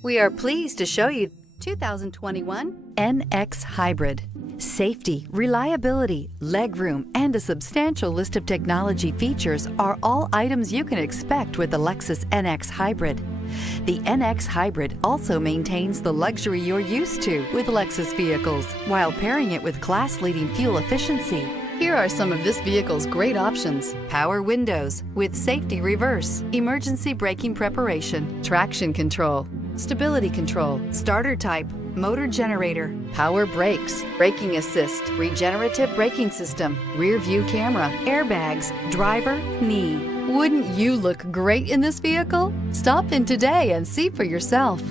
We are pleased to show you 2021 NX Hybrid. Safety, reliability, legroom, and a substantial list of technology features are all items you can expect with the Lexus NX Hybrid. The NX Hybrid also maintains the luxury you're used to with Lexus vehicles, while pairing it with class-leading fuel efficiency. Here are some of this vehicle's great options: power windows with safety reverse, emergency braking preparation, traction control, stability control, starter type, motor generator, power brakes, braking assist, regenerative braking system, rear view camera, airbags, driver, knee. Wouldn't you look great in this vehicle? Stop in today and see for yourself.